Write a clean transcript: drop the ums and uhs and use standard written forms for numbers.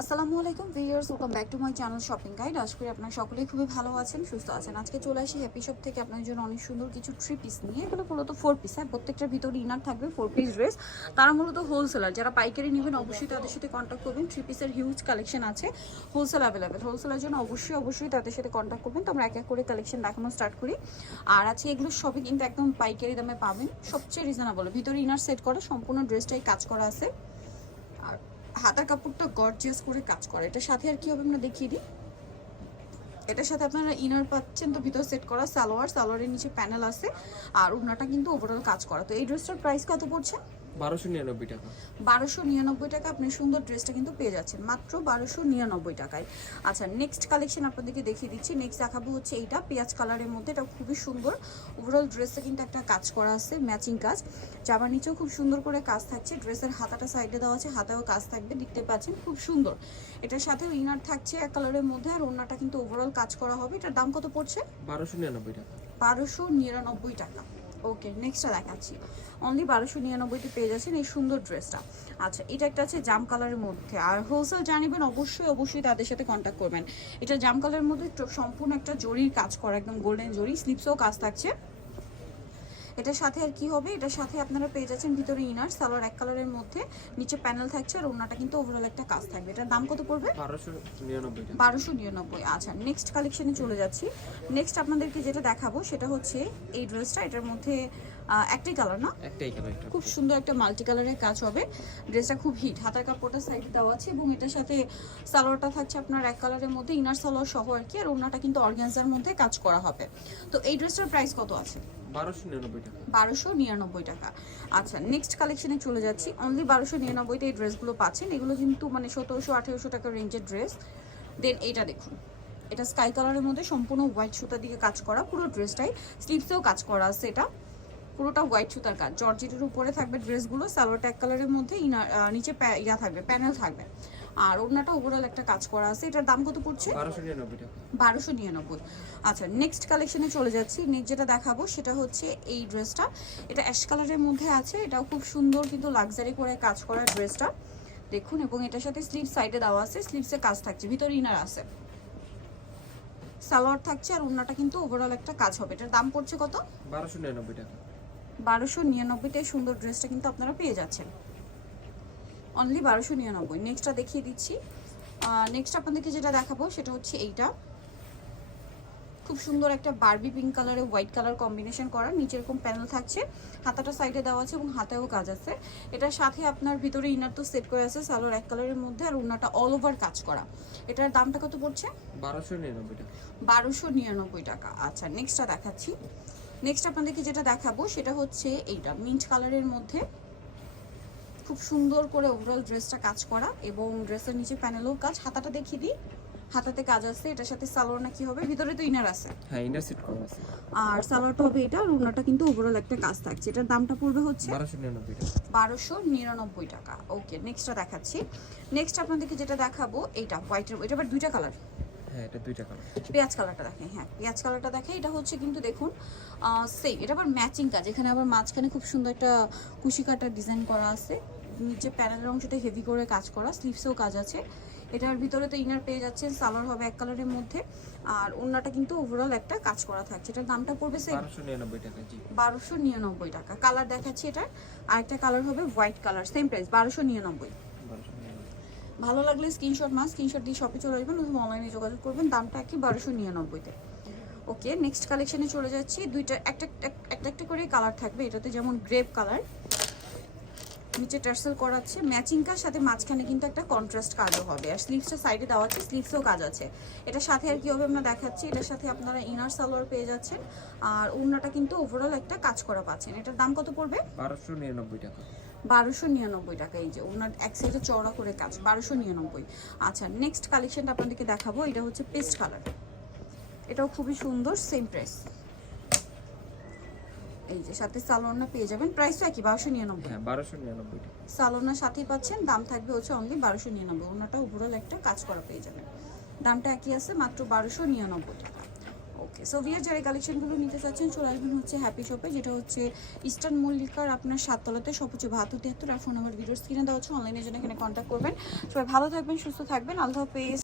আসসালামু আলাইকুম viewers, welcome back to my channel shopping guide. আশা করি আপনারা সকলেই খুবই ভালো আছেন, সুস্থ আছেন। আজকে চলে আসি হ্যাপি শপ থেকে আপনাদের জন্য অনেক সুন্দর কিছু থ্রি পিস নিয়ে। এগুলো মূলত 4 পিস, হ্যাঁ, প্রত্যেকটার ভিতরে ইনার থাকবে, 4 পিস ড্রেস। তারা মূলত হোলসেলার, যারা পাইকারি নেবেন অবশ্যই তাদের সাথে কন্ট্যাক্ট করবেন। থ্রি পিসের হিউজ কালেকশন আছে, হোলসেল অ্যাভেলেবেল। হোলসেলের জন্য অবশ্যই তাদের সাথে কন্ট্যাক্ট করবেন। তো আমরা এক এক করে কালেকশন দেখানো স্টার্ট করি। আর আজকে এগুলো সবই কিন্তু একদম পাইকারি দামে পাবেন, সবচেয়ে রিজনেবল। ভিতরে ইনার সেট করা, সম্পূর্ণ ড্রেসটাই কাজ করা আছে। আর হাতার কাপড়টা গর্জিয়াস করে কাজ করে। এটার সাথে আর কি হবে আমরা দেখিয়ে দিই। এটার সাথে আপনারা ইনার পাচ্ছেন, তো ভিতর সেট করা সালোয়ারের নিচে প্যানেল আছে। আর ওড়নাটা কিন্তু ওভারঅল কাজ করা। তো এই ড্রেসটার প্রাইস কত পড়ছে? 1299 টাকা। 1299 টাকা আপনি সুন্দর ড্রেসটা কিন্তু পেয়ে যাচ্ছেন মাত্র 1299 টাকায়। আচ্ছা, নেক্সট কালেকশন আপনাদেরকে দেখিয়ে দিচ্ছি। নেক্সট দেখাবো হচ্ছে এইটা পেঁয়াজ কালারের মধ্যে। এটা খুবই সুন্দর, ওভারঅল ড্রেসে কিন্তু একটা কাজ করা আছে, ম্যাচিং কাজ। জামার নিচেও খুব সুন্দর করে কাজ থাকছে। ড্রেসের হাতাটা সাইডে দেওয়া আছে, হাতায়ও কাজ থাকবে, দেখতে পাচ্ছেন খুব সুন্দর। এটার সাথেও ইনার থাকছে এক কালারের মধ্যে, আর ওড়নাটা কিন্তু ওভারঅল কাজ করা হবে। এটার দাম কত পড়ছে? 1299 টাকা। 1299 টাকা। ওকে, নেক্সটটা দেখাচ্ছি। অনলি 1299-তে পেয়ে যাচ্ছেন এই সুন্দর ড্রেসটা। আচ্ছা, এটা একটা আছে জাম কালারের মধ্যে। আর হোলসেল জানিবেন অবশ্যই তাদের সাথে কন্ট্যাক্ট করবেন। এটা জাম কালারের মধ্যে সম্পূর্ণ একটা জরির কাজ করা, একদম গোল্ডেন জরি, স্লিপসও কাজ থাকছে। এটার সাথে আর কি হবে, এটার সাথে আপনারা পেয়ে যাচ্ছেন ভিতরে ইনার সালোয়ার এক কালারের মধ্যে, নিচে প্যানেল থাকছে, আর ওড়নাটা কিন্তু ওভারঅল একটা কাজ থাকবে। এটার দাম কত পড়বে? 1299 টাকা। 1299। আচ্ছা, নেক্সট কালেকশনে চলে যাচ্ছি। নেক্সট আপনাদেরকে যেটা দেখাবো সেটা হচ্ছে এই ড্রেসটা। এটার মধ্যে একটাই কালার না, একটাই কালার। খুব সুন্দর একটা মাল্টি কালারের কাজ হবে। ড্রেসটা খুব হিট, হাতার কাপড়টা সাইডে দেওয়া আছে, এবং এটার সাথে সালোয়ারটা থাকছে আপনার এক কালারের মধ্যে, ইনার সালোয়ার সহ আর কি। আর ওড়নাটা কিন্তু অর্গানজার মধ্যে কাজ করা হবে। তো এই ড্রেসটার প্রাইস কত আছে? 1299 টাকা। 1299 টাকা। আচ্ছা, নেক্সট কালেকশনে চলে যাচ্ছি। অনলি 1299-তে এই ড্রেসগুলো পাচ্ছেন। এগুলো কিন্তু মানে 1700-1800 টাকার রেঞ্জের ড্রেস। দেন এইটা দেখুন, এটা স্কাই কালারের মধ্যে সম্পূর্ণ হোয়াইট সুতা দিয়ে কাজ করা, পুরো ড্রেসটাই স্লিভসেও কাজ করা আছে। এটা পুরোটা হোয়াইট সুতার কাজ, জর্জেটের উপরে থাকবে ড্রেসগুলো। সালোয়ারটা এক কালারের মধ্যে, নিচে ইয়া থাকবে, প্যানেল থাকবে। আর ওড়নাটা ওভারঅল একটা কাজ করা আছে। এটার দাম কত পড়ছে? 1299 টাকা। 1299। আচ্ছা, নেক্সট কালেকশনে চলে যাচ্ছি। নেক্সট যেটা দেখাবো সেটা হচ্ছে এই ড্রেসটা। এটা অ্যাশ কালারের মধ্যে আছে। এটাও খুব সুন্দর কিন্তু লাক্সারি করে কাজ করা ড্রেসটা দেখুন। এবং এটার সাথে স্লিভ সাইডে দেওয়া আছে, স্লিভসে কাজ থাকছে, ভিতরে ইনার আছে, সালোয়ার থাকছে, আর ওড়নাটা কিন্তু ওভারঅল একটা কাজ হবে। এটার দাম পড়ছে কত? 1299 টাকা। 1299-তে সুন্দর ড্রেসটা কিন্তু আপনারা পেয়ে যাচ্ছেন অনলি 1299। নেক্সটটা দেখিয়ে দিচ্ছি। নেক্সট আপনাদেরকে যেটা দেখাবো সেটা হচ্ছে এইটা। খুব সুন্দর একটা বারবি পিঙ্ক কালারে হোয়াইট কালার কম্বিনেশন করা, নিচে এরকম প্যানেল থাকছে, হাতাটা সাইডে দেওয়া আছে এবং হাতেও কাজ আছে। এটার সাথে আপনার ভিতরে ইনার তো সেট করে আছে, সালোয়ার এক কালারের মধ্যে, আর ওড়নাটা অল ওভার কাজ করা। এটার দামটা কত পড়ছে? 1299 টাকা। 1299 টাকা। আচ্ছা, নেক্সটটা দেখাচ্ছি। নেক্সট আপনাদেরকে যেটা দেখাবো সেটা হচ্ছে এইটা মিন্ট কালারের মধ্যে। খুব সুন্দর করে ওভারঅল ড্রেসটা কাজ করা, এবং ড্রেসের নিচে প্যানেলও কাজ। হাতাটা দেখিয়ে দিই, হাতাতে কাজ আছে। এটার সাথে সালোয়ার না কি হবে, ভিতরে তো ইনার আছে, হ্যাঁ, ইনার সেট করা আছে। আর সালোয়ারটা হবে এটা, আর ওড়নাটা কিন্তু ওভারঅল একটা কাজ থাকছে। এটার দামটা পড়বে হচ্ছে 1299 টাকা। 1299 টাকা। ওকে, নেক্সটটা দেখাচ্ছি। নেক্সট আপনাদেরকে যেটা দেখাবো এইটা হোয়াইটের, এটা আবার দুইটা কালার। হ্যাঁ, এটা দুইটা কালার। পেঁয়াজ কালারটা দেখেন, হ্যাঁ পেঁয়াজ কালারটা দেখে। এটা হচ্ছে কিন্তু দেখুন সেম, এটা আবার ম্যাচিং কাজ। এখানে আবার মাঝখানে খুব সুন্দর একটা কুশি কাটার ডিজাইন করা আছে, নিচে প্যানেলের অংশটা হেভি করে কাজ করা, স্লিভসেও কাজ আছে। এটার ভিতরে তো ইনার পেয়ে যাচ্ছেন, সালোয়ার হবে এক কালারের মধ্যে, আর ওড়নাটা কিন্তু ওভারঅল একটা কাজ করা থাকছে। এটার দামটা পড়বে সেম 1299 টাকা। জি, 1299 টাকা। কালার দেখাচ্ছি এটার, আরেকটা কালার হবে হোয়াইট কালার, সেম প্রাইস 1299। 1299। ভালো লাগলে স্ক্রিনশট দিয়ে শপে চলে আসবেন, অনলাইনে যোগাযোগ করবেন। দামটা কি 1299-তে। ওকে, নেক্সট কালেকশনে চলে যাচ্ছি। দুইটা একটা করে কালার থাকবে। এটাতে যেমন গ্রেপ কালার, নিচে টার্সেল করা আছে ম্যাচিং কাজ, সাথে মাঝখানে কিন্তু একটা কন্ট্রাস্ট কাজও হবে, আর স্লিভসটা সাইডে দেওয়া আছে, স্লিভসেও কাজ আছে। এটার সাথে আর কি হবে আমরা দেখাচ্ছি। এটার সাথে আপনারা ইনার সালোয়ার পেয়ে যাচ্ছেন, আর ওড়নাটা কিন্তু ওভারঅল একটা কাজ করা পাচ্ছেন। এটার দাম কত পড়বে? 1299 টাকা। 1299 টাকা। এই যে ওনার এক সাইডে চওড়া করে কাজ, 1299। আচ্ছা, নেক্সট কালেকশনটা আপনাদেরকে দেখাবো। এটা হচ্ছে পেস্ট কালার, এটাও খুবই সুন্দর, সেম প্রাইস। এই যে সাথে সালোয়ারটা পেয়ে যাবেন, প্রাইসটা কি 1299? হ্যাঁ, 1299 টাকা। সালোয়ারটার সাথেই পাচ্ছেন, দাম থাকবে হচ্ছে অনলি 1299। ওনাটা ওভারঅল একটা কাজ করা পেয়ে যাবেন, দামটা একই আছে, মাত্র 1299 টাকা। ওকে, সো ভিয়ার যারা কালেকশনগুলো নিতে চাচ্ছেন চলে আসবেন হচ্ছে হ্যাপি শপে, যেটা হচ্ছে ইস্টার্ন মল্লিকার আপনার 7 তলাতে, সব হচ্ছে 7273। আর ফোন নাম্বার ভিডিওর স্ক্রিনে দেওয়া হচ্ছে, অনলাইনের জন্য এখানে কন্ট্যাক্ট করবেন। সবাই ভালো থাকবেন, সুস্থ থাকবেন, আল্লাহ হাফেজ।